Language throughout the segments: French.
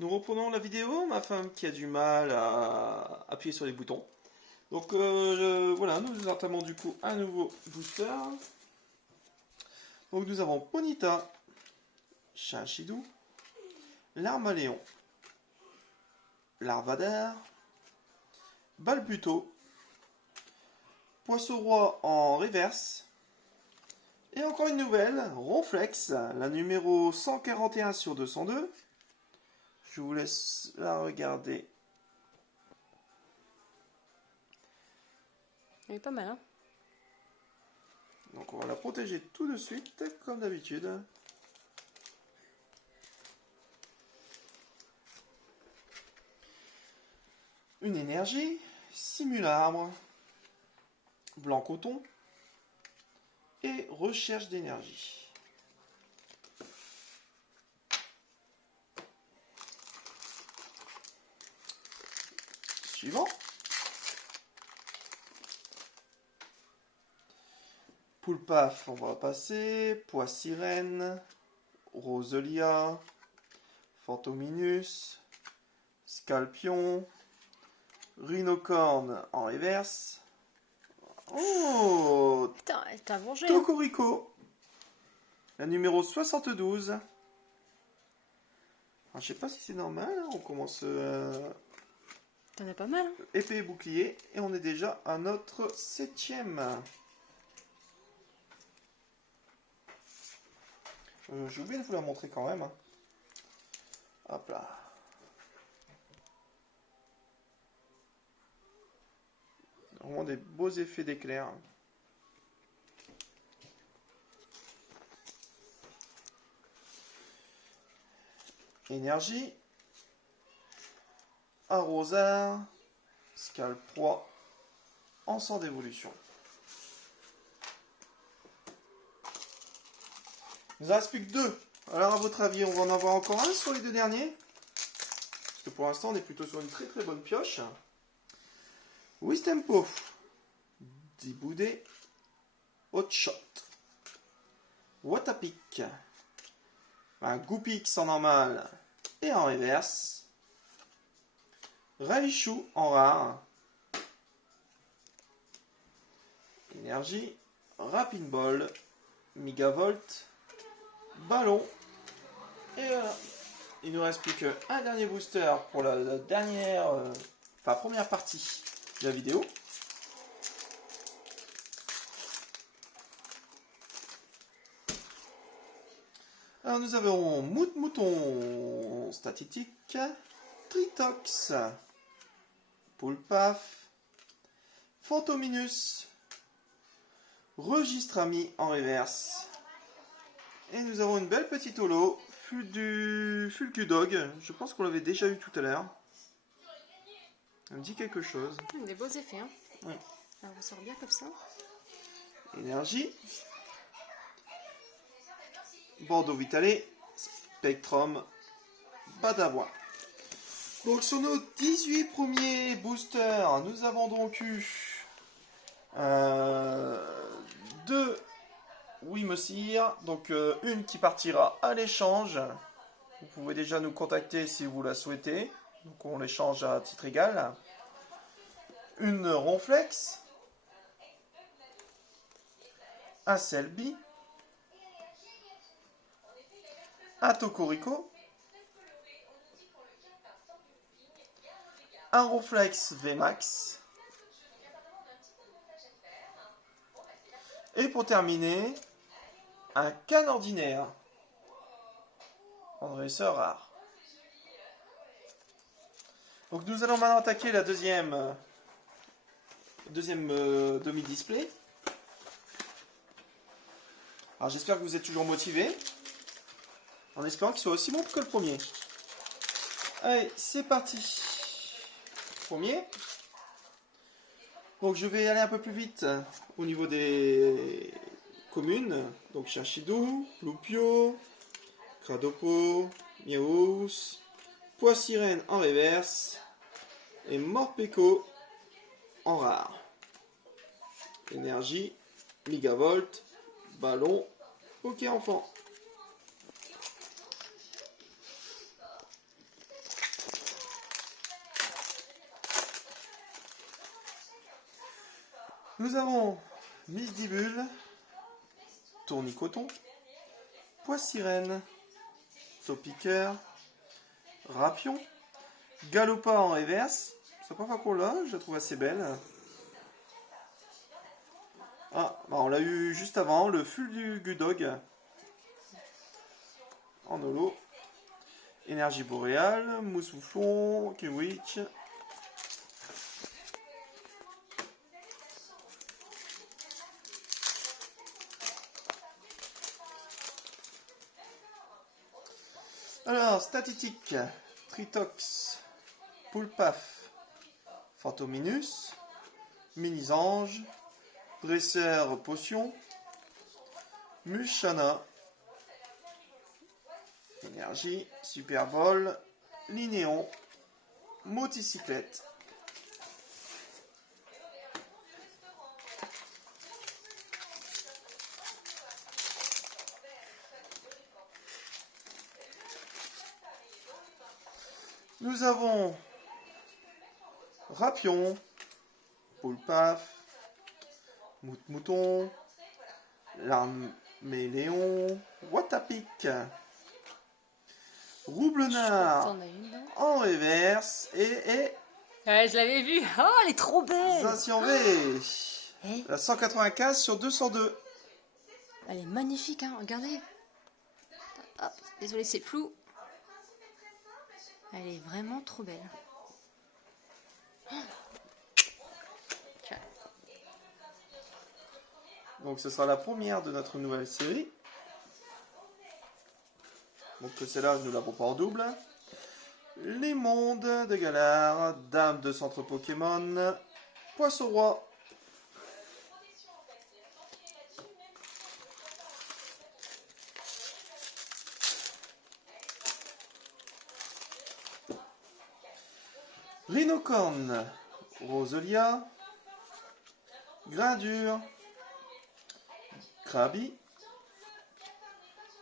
Nous reprenons la vidéo, ma femme qui a du mal à appuyer sur les boutons. Donc voilà, nous entamons du coup un nouveau booster. Donc nous avons Ponyta, Chinchidou, Larmaléon, Larvadar, Balbuto, Poisson-Roi en reverse, et encore une nouvelle, Ronflex, la numéro 141 sur 202. Je vous laisse la regarder. Elle est pas mal, hein? Donc on va la protéger tout de suite, comme d'habitude. Une énergie, Simularbre, Blanc Coton et Recherche d'énergie. Suivant. Poulpaf, on va passer. Poissirène, Roselia, Fantominus, Scalpion, Rhinocorne en reverse. Oh, Putain, t'as vengé, hein? Tocorico, la numéro 72. Alors, je sais pas si c'est normal, hein, on commence T'en as pas mal, hein? épée et bouclier et on est déjà à notre 7ème. J'ai oublié de vous la montrer quand même. Hein. Hop là. Vraiment des beaux effets d'éclair. Énergie. Arrosard. Scalproie. Encens d'évolution. Il ne reste plus que 2. Alors à votre avis, on va en avoir encore un sur les 2 derniers? Parce que pour l'instant, on est plutôt sur une très très bonne pioche. Wistempo, Diboudé, Hotshot, Watapic, un Goupix en normal et en reverse, Raichu en rare, énergie, Rapid Ball, Megavolt, Ballon, et voilà. Il ne nous reste plus qu'un dernier booster pour la dernière, première partie de la vidéo. Alors nous avons Mouton Statistique, Tritox, Poulpaf, Fantominus, Registrami en reverse. Et nous avons une belle petite holo, du Fulgudog. Je pense qu'on l'avait déjà eu tout à l'heure. Ça me dit quelque chose. Des beaux effets, hein? Oui. Ça ressort bien comme ça. Énergie. Bordeaux Vitalé, Spectrum, Badabois. Donc sur nos 18 premiers boosters, nous avons donc eu 2 Wimosir, donc une qui partira à l'échange. Vous pouvez déjà nous contacter si vous la souhaitez. Donc on l'échange à titre égal. Une Ronflex, un Selby, un Tocorico, un Ronflex VMAX, et pour terminer, un canne ordinaire en dresseur rare. Donc nous allons maintenant attaquer la deuxième demi-display. Alors j'espère que vous êtes toujours motivés, en espérant qu'il soit aussi bon que le premier. Allez, c'est parti. Premier. Donc je vais aller un peu plus vite au niveau des communes. Donc Chinchidou, Loupio, Cradopo, Miaous, Poissirène en reverse et Morpeko en rare. Énergie, Megavolt, Ballon, Ok enfant. Nous avons Miss Dibule, Tournicoton, Pois-sirène, Topiqueur, Rapion, Galopard en reverse. C'est pas qu'on l'a, je la trouve assez belle. Ah, bah on l'a eu juste avant, le Full du Gudog en holo. Énergie boréale, Moussouflon, Kiwitch. Alors, statistique, Tritox, Poulpaf, Fantominus, Minisange, Dresseur Potion, Mushana, Énergie, Superbol, Linéon, Motocyclette. Nous avons Rapion, Poulpaf, Mouton, Larméléon, Watapic, Roublenard T'en as une, non? en reverse et Ouais, je l'avais vue. Oh, elle est trop belle. Zacian V. Eh, La 195 sur 202. elle est magnifique, hein. Regardez. Hop, désolé, c'est flou. Elle est vraiment trop belle. Tiens. Donc ce sera la première de notre nouvelle série. Donc celle-là, nous l'avons pas en double. Les mondes de Galar, Dame de centre Pokémon, Poisson Roi. Rhinocorn, Roselia, Grindur, Krabi,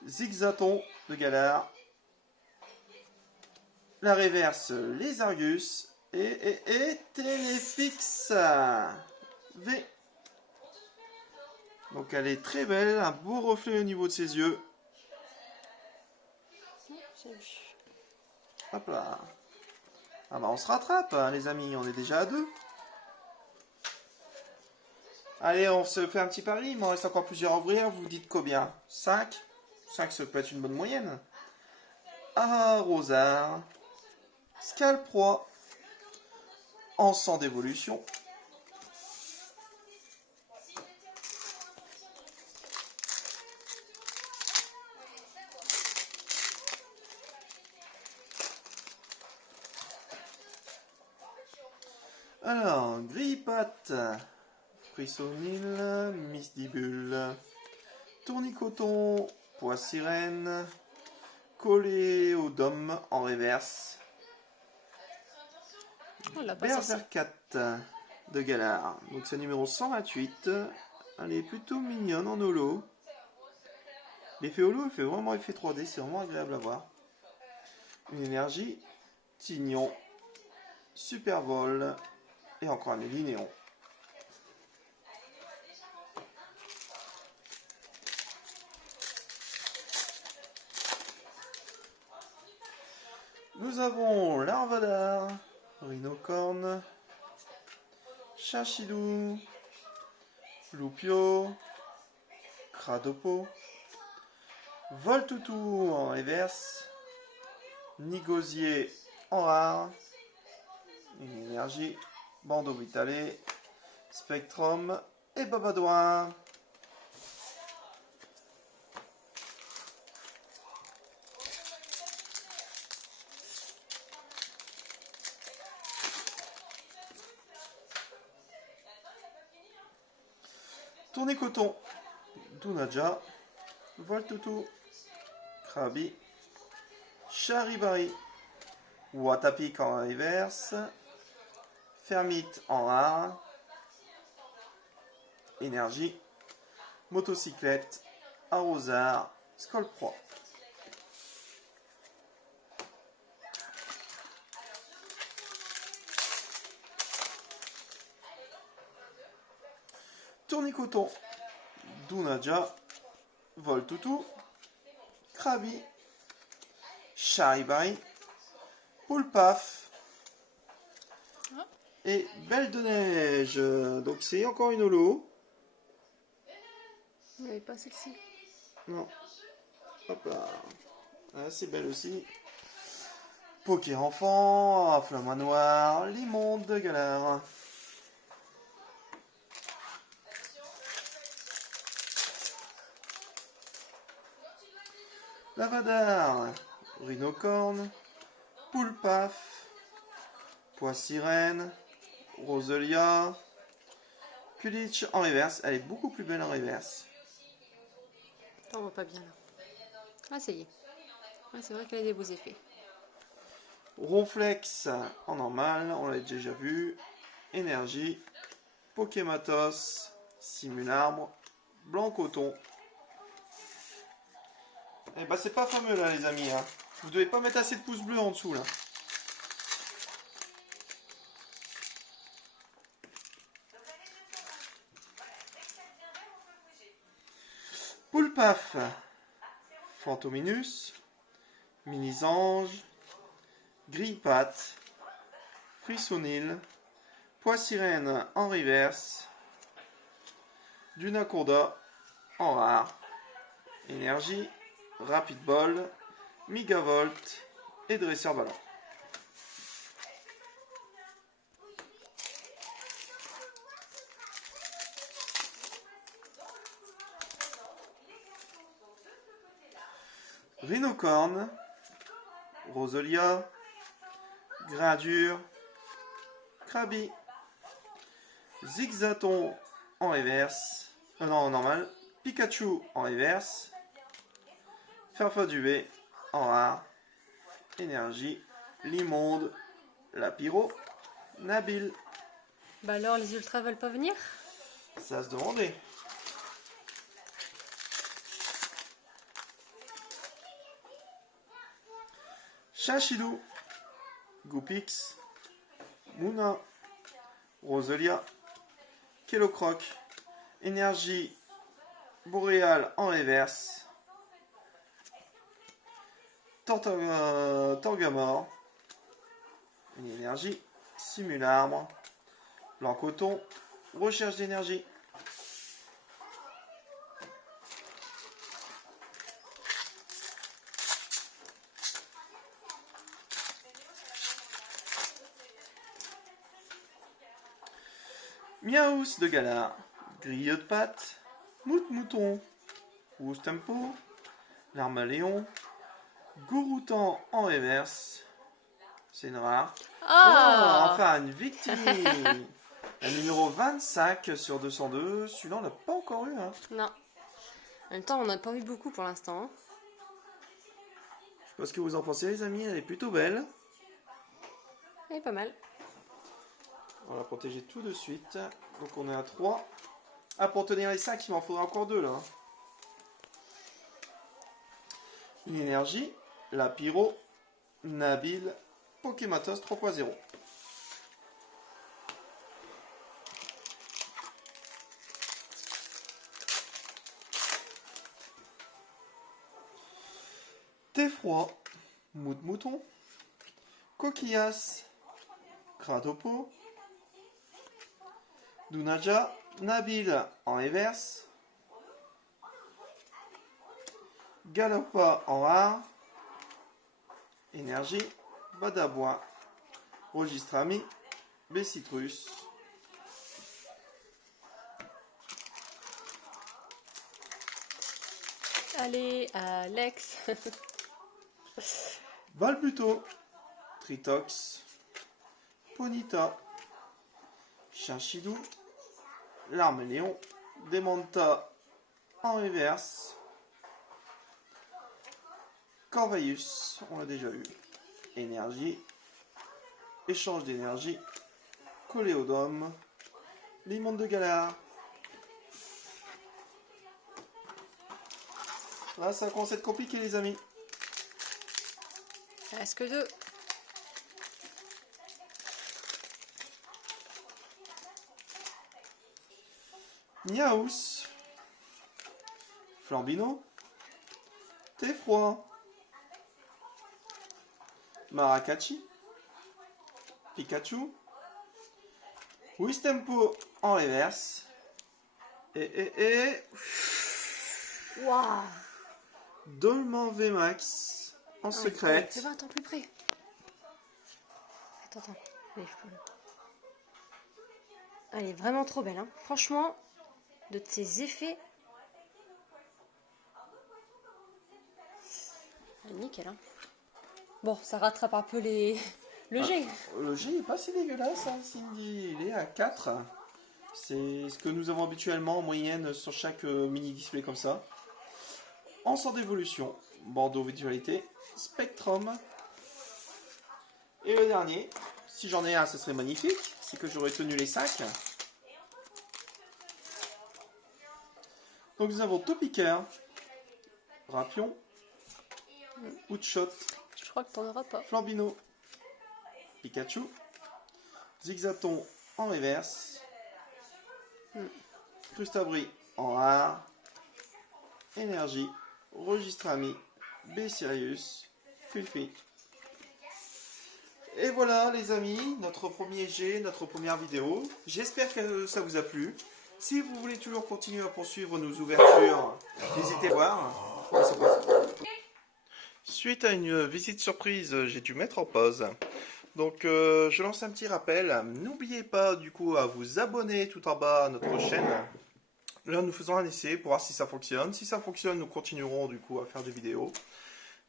Zigzaton de Galar, la réverse, les Argus et Téléfix V. Donc elle est très belle, un beau reflet au niveau de ses yeux. Hop là. Ah bah on se rattrape hein, les amis, on est déjà à 2. Allez, on se fait un petit pari, il m'en reste encore plusieurs à ouvrir, vous dites combien? 5? 5 ça peut être une bonne moyenne. Ah, Rosard, Scalproie, Encens d'évolution, alors, Grille-Patte, Frissonil, Misdibule, Tournicoton, Pois-sirène, Coléodome en reverse, On l'a pas, celle-ci. Berserkat de Galar. Donc c'est numéro 128. Elle est plutôt mignonne en holo. L'effet holo, il fait vraiment effet 3D, c'est vraiment agréable à voir. Une énergie, Tignon, Superbol et encore un Linéon. Nous avons Larvadar, Rhinocorn, Chachidou, Loupio, Cradopo, Voltoutou en reverse, Nigosier en rare, une énergie, Bandeau Vitalé, Spectrum et Babadouin. Tournicoton, Dunaja, Voltoutou, Krabi, Charibari, Watapic en reverse, Fermite en rare, Énergie, Motocyclette, Arrosard, Scalproie. Tournicoton, Dunaja, Voltutu, Krabi, Charibari, Poulpaf Ah. et Belle de Neige. Donc c'est encore une holo. Mais pas celle-ci. Non. Hop là. Ah, c'est belle aussi. Poker enfant, Flamanoir, Limonde de Galère. Lavadar, Rhinocorne, Poulpaf, Pois-Sirène, Roselia, Kulich en reverse. Elle est beaucoup plus belle en reverse. On voit pas bien là. Ah, ça y est. Ah, c'est vrai qu'elle a des beaux effets. Ronflex en normal, on l'a déjà vu. Énergie, Pokématos, Simularbre, Blanc Coton. Eh ben c'est pas fameux là les amis. Hein. Vous devez pas mettre assez de pouces bleus en dessous là. Poulpaf, Fantominus, Minisange, Grille-Patte, Frissonil, Pois-Sirène en reverse, Dunaconda en rare, Énergie, Rapid Ball, Migavolt et Dresseur Ballon. Rhinocorne, Roselia, Gradure, Krabi, Zigzaton en reverse, non en normal, Pikachu en reverse, Farfaduet en rare, Énergie, Limonde, Lapiro, Nabil. Bah alors, les ultras veulent pas venir? Ça se demandait. Chachidou, Goupix, Mouna, Roselia, Kellocroc, Énergie, Boréal en reverse, Torgamore, une énergie, Simularbre, Blanc Coton, Recherche d'énergie. Miaous de Galar, Grille de Patte, Mouton, Rouge Tempo, Larmaléon, Gouroutan en reverse, c'est une rare. Ah Oh, enfin une victime. La numéro 25 sur 202, celui-là on l'a pas encore eu. Hein. Non. En même temps, on n'a pas eu beaucoup pour l'instant. Hein. Je sais pas ce que vous en pensez les amis, elle est plutôt belle. Elle est pas mal. On va la protéger tout de suite. Donc on est à 3. Ah, pour tenir les 5, il m'en faudra encore 2 là. Une énergie, la Pyro, Nabil, Pokématos 3.0. Thé-froid, Mouton, Coquillas, Cratopo, Dunaja, Nabil en reverse, Galopa en rare, Énergie, Badabois, Registrami, Bessitrus. Allez, Alex. Balbuto, Tritox, Ponita, Chinchidou, Larméléon, Demanta en reverse, Corvaius, on l'a déjà eu, Énergie, Échange d'énergie, Coléodome, Limonde de Galard. Là, ça commence à être compliqué, les amis. Il reste que 2. Niaous, Flambino, Thé-Froid, Maracacci, Pikachu, Wistempo en reverse, et Waouh. Dolman VMAX en secret. Fais voir, attends, plus près. Attends. Allez, elle est vraiment trop belle, hein. Franchement, de ses effets. Nickel, hein. Bon, ça rattrape un peu le jet. Le jet n'est pas si dégueulasse, hein, Cindy. Il est à 4. C'est ce que nous avons habituellement en moyenne sur chaque mini display comme ça. Ensemble d'évolution, bandeau visualité, Spectrum. Et le dernier, si j'en ai un, ce serait magnifique. C'est que j'aurais tenu les 5. Donc nous avons Topiqueur, Rapion, Hootshot, Je crois que t'en auras pas. Flambino, Pikachu, Zigzaton en reverse, Crustabri en rare, Énergie, Registre Ami, B-Sirius, Filfi. Et voilà les amis, notre premier jet, notre première vidéo. J'espère que ça vous a plu. Si vous voulez toujours continuer à poursuivre nos ouvertures, n'hésitez à voir. Suite à une visite surprise, j'ai dû mettre en pause. Donc je lance un petit rappel. N'oubliez pas du coup à vous abonner tout en bas à notre chaîne. Là nous faisons un essai pour voir si ça fonctionne. Si ça fonctionne, nous continuerons du coup à faire des vidéos.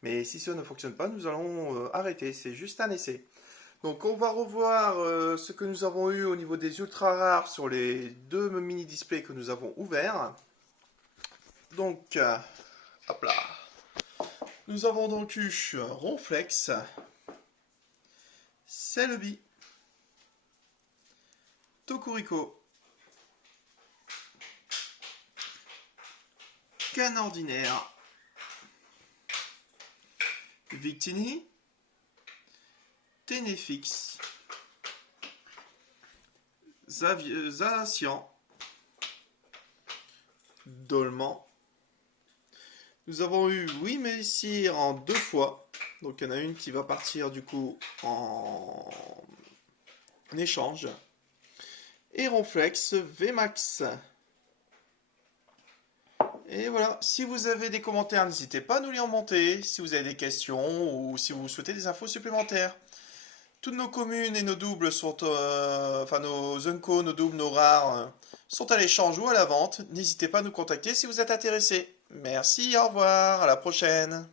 Mais si ça ne fonctionne pas, nous allons arrêter. C'est juste un essai. Donc on va revoir ce que nous avons eu au niveau des ultra rares sur les 2 mini displays que nous avons ouverts. Donc, hop là. Nous avons donc eu Ronflex, Celebi, Tokurico, Canne ordinaire, Victini, Ténéfix, Zacian, Dolman. Nous avons eu Messire en 2 fois. Donc il y en a une qui va partir du coup en échange. Et Ronflex VMAX. Et voilà, si vous avez des commentaires, n'hésitez pas à nous les remonter. Si vous avez des questions ou si vous souhaitez des infos supplémentaires. Toutes nos communes et nos doubles sont, enfin nos Unco, nos doubles, nos rares sont à l'échange ou à la vente. N'hésitez pas à nous contacter si vous êtes intéressé. Merci, au revoir, à la prochaine.